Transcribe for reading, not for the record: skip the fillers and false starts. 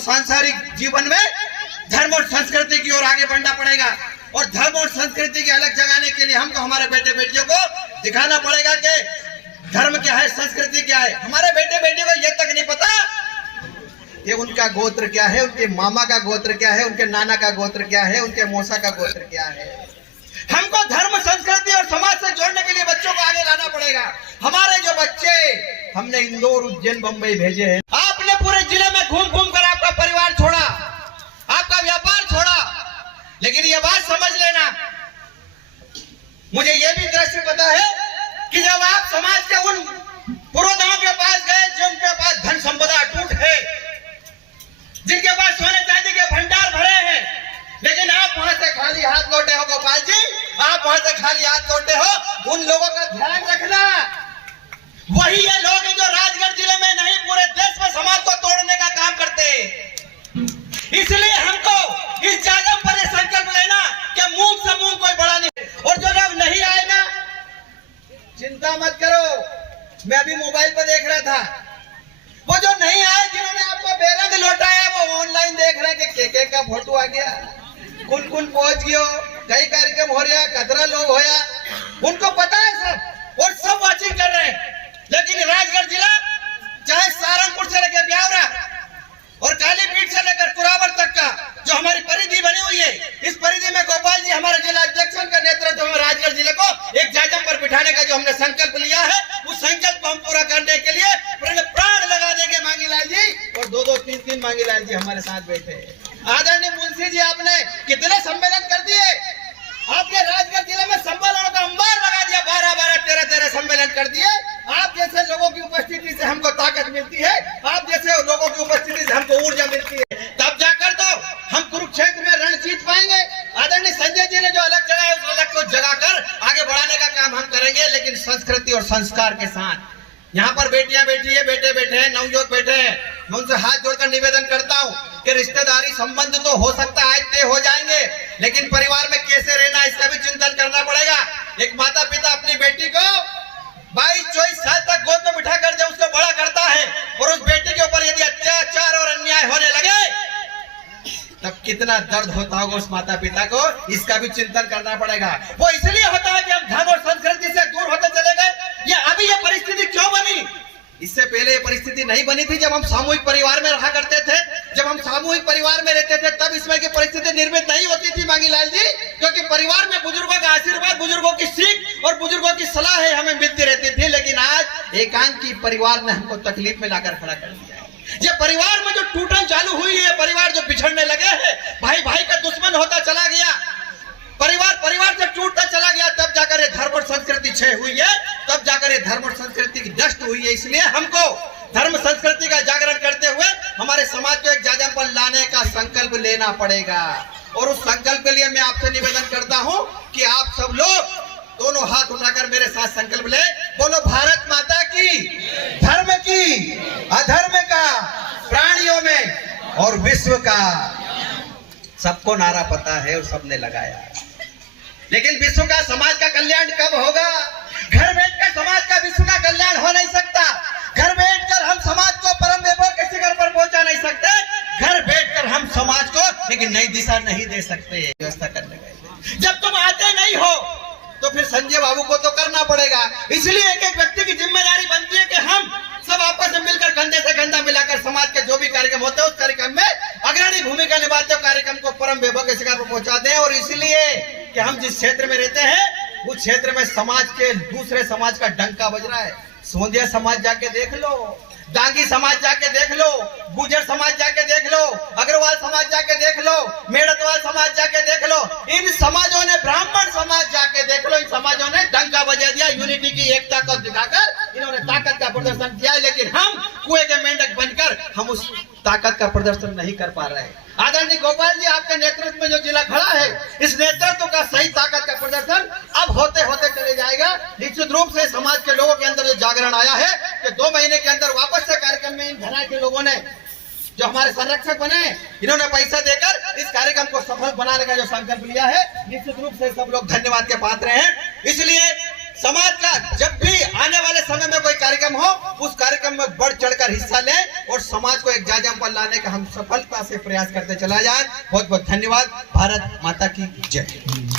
सांसारिक जीवन में धर्म और संस्कृति की ओर आगे बढ़ना पड़ेगा। और धर्म और संस्कृति की अलग जगाने के लिए हमको हमारे बेटे बेटियों को दिखाना पड़ेगा कि धर्म क्या है, संस्कृति क्या है। हमारे बेटे बेटियों को यह तक नहीं पता कि उनका गोत्र क्या है, उनके मामा का गोत्र क्या है, उनके नाना का गोत्र क्या है, उनके मौसा का गोत्र क्या है। हमको धर्म, संस्कृति और समाज से जोड़ने के लिए बच्चों को आगे लाना पड़ेगा। हमारे जो बच्चे हमने इंदौर, उज्जैन, बंबई भेजे हैं, आपने पूरे जिले में घूम घूम कर आपका परिवार छोड़ा, आपका व्यापार छोड़ा, लेकिन ये बात समझ लेना, मुझे ये भी दृश्य पता है कि जब आप समाज के उन पुरोधाओं के पास गए जिनके पास धन संपदा अटूट है, जिनके पास सोने चांदी के भंडार भरे हैं, लेकिन आप वहां से खाली हाथ लौटे हो गोपाल जी, आप वहां से खाली हाथ लौटे हो, उन लोगों का ध्यान रखना। वही ये लोग हैं जो राजगढ़ जिले में नहीं पूरे देश में समाज को तोड़ने का काम करते हैं। इसलिए हमको इस जागम पर यह संकल्प लेना कि मूंग से मूंग कोई बड़ा नहीं। और जो लोग नहीं आएगा, चिंता मत करो, मैं अभी मोबाइल पर देख रहा था, वो जो नहीं आए, जिन्होंने आपको बेरंग लौटाया, वो ऑनलाइन देख रहे हैं कि के का फोटो आ गया, कुन कुन पहुंच गयो, कई कार्यक्रम हो रहा, कतरा लोग होया, उनको पता है सब, और सब वाचिंग कर रहे हैं। लेकिन राजगढ़ जिला, चाहे सहारनपुर से लेकर ब्यावरा और कालीपीठ से लेकर कुरावर तक का जो हमारी परिधि बनी हुई है, इस परिधि में गोपाल जी हमारे जिला अध्यक्ष के नेतृत्व में राजगढ़ जिले को एक जाजम पर बिठाने का जो हमने संकल्प लिया है, उस संकल्प को हम पूरा करने के लिए प्राण लगा देंगे मांगीलाल जी, और 2-2, 3-3 मांगीलाल जी हमारे साथ बैठे हैं। आदरणीय मुंशी जी, आपने कितने सम्मेलन कर दिए, आपने राजगढ़ जिले में सम्मेलनों का अंबार लगा दिया, 12-12, 13-13 सम्मेलन कर दिए। आप जैसे लोगों की उपस्थिति से हमको ताकत मिलती है, आप जैसे लोगों की उपस्थिति से हमको ऊर्जा मिलती है, तब जाकर तो हम कुरुक्षेत्र में रण जीत पाएंगे। आदरणीय संजय जी ने जो अलग जगह है, उस अलग को जगाकर आगे बढ़ाने का काम हम करेंगे, लेकिन संस्कृति और संस्कार के साथ। यहाँ पर बेटियां बैठी है, बेटे बैठे हैं, नवयुवक बैठे हैं, मैं उनसे हाथ जोड़कर निवेदन करता हूँ कि रिश्तेदारी संबंध तो हो सकता है तय हो जाएंगे, लेकिन परिवार में कैसे रहना इसका भी चिंतन करना पड़ेगा। एक माता पिता अपनी बेटी को 22-24 साल तक गोद में बिठा कर जब उसको बड़ा करता है, और उस बेटी के ऊपर यदि अत्याचार और अन्याय होने लगे, तब कितना दर्द होता होगा उस माता पिता को, इसका भी चिंतन करना पड़ेगा। वो इसलिए होता है कि हम धर्म और संस्कृति से दूर होते चले गए, या अभी ये परिस्थिति क्यों बनी? इससे पहले ये परिस्थिति नहीं बनी थी। जब हम सामूहिक परिवार में रहा करते थे, जब हम सामूहिक परिवार में रहते थे, तब इसमें की परिस्थिति निर्मित नहीं होती थी मांगीलाल जी, क्योंकि परिवार में बुजुर्गों का आशीर्वाद, बुजुर्गों की सीख और बुजुर्गों की सलाह है हमें मिलती रहती थी। लेकिन आज एकांकी परिवार ने हमको तकलीफ में लाकर खड़ा कर दिया है। ये परिवार में जो टूटन चालू हुई है, परिवार जो बिछड़ने लगे हैं, भाई भाई का दुश्मन होता चला गया, परिवार परिवार से टूटता चला गया, तब जाकर ये धर्म और संस्कृति क्षय हुई है, तब जाकर ये धर्म और संस्कृति की नष्ट हुई है। इसलिए हमको धर्म संस्कृति का जागरण करते हुए हमारे समाज को एक जाजम पर लाने का संकल्प लेना पड़ेगा। और उस संकल्प के लिए मैं आपसे निवेदन करता हूं कि आप सब लोग दोनों हाथ उठाकर मेरे साथ संकल्प ले, बोलो भारत माता की, धर्म की, अधर्म का, प्राणियों में और विश्व का। सबको नारा पता है और सबने लगाया, लेकिन विश्व का, समाज का कल्याण कब होगा? घर बैठकर समाज का, विश्व का कल्याण हो नहीं सकता। घर बैठकर हम समाज को परम वैभव के शिखर पर पहुंचा नहीं सकते। घर बैठकर हम समाज को लेकिन नई दिशा नहीं दे सकते। व्यवस्था करने का जब तुम आते नहीं हो तो फिर संजय बाबू को तो करना पड़ेगा। इसलिए एक एक व्यक्ति की जिम्मेदारी बनती है कि हम सब आपस में मिलकर कंधे से कंधा मिलाकर समाज के जो भी कार्यक्रम होते हैं उस कार्यक्रम में अग्रणी भूमिका निभाते हुए कार्यक्रम को परम वैभव के शिखर पर पहुंचाते हैं। और इसलिए कि हम जिस क्षेत्र में रहते हैं उस क्षेत्र में समाज के दूसरे समाज का डंका बज रहा है। सोंधिया समाज जाके देख लो, डांगी समाज जाके देख लो, गुजर समाज जाके देख लो, अग्रवाल समाज जाके देख लो, मेड़तवाल समाज जाके देख लो, इन समाजों ने, ब्राह्मण समाज जाके देख लो, इन समाजों ने डंका बजा दिया। यूनिटी की एकता को दिखाकर इन्होंने ताकत का प्रदर्शन किया, लेकिन हम कुएं के मेंढक बनकर हम उस ताकत का प्रदर्शन नहीं कर पा रहे हैं। आदरणीय गोपाल जी, आपके नेतृत्व में जो जिला खड़ा है, इस नेतृत्व का सही ताकत का प्रदर्शन अब होते होते चले जाएगा। निश्चित रूप से समाज के लोगों के अंदर जो जागरण आया है कि 2 महीने के अंदर वापस से कार्यक्रम में इन घराने के लोगों ने, जो हमारे संरक्षक बने, इन्होंने पैसा देकर इस कार्यक्रम को सफल बनाने का जो संकल्प लिया है, निश्चित रूप से सब लोग धन्यवाद के पात्र हैं। इसलिए समाज का जब भी आने वाले समय में कोई कार्यक्रम हो, उस कार्यक्रम में बढ़ चढ़कर हिस्सा लें और समाज को एक जाजम पर लाने का हम सफलता से प्रयास करते चला जाए। बहुत बहुत धन्यवाद। भारत माता की जय।